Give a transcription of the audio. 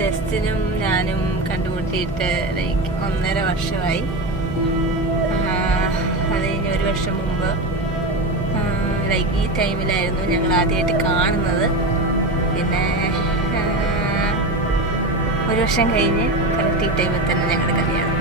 ജസ്റ്റിനും ഞാനും കണ്ടുമുട്ടിയിട്ട് ലൈക്ക് 1.5 വർഷമായി. അത് കഴിഞ്ഞ് 1 വർഷം മുമ്പ് ലൈക്ക് ഈ ടൈമിലായിരുന്നു ഞങ്ങൾ ആദ്യമായിട്ട് കാണുന്നത്. പിന്നെ 1 വർഷം കഴിഞ്ഞ് കറക്റ്റ് ഈ ടൈമിൽ തന്നെ ഞങ്ങളുടെ കല്യാണം.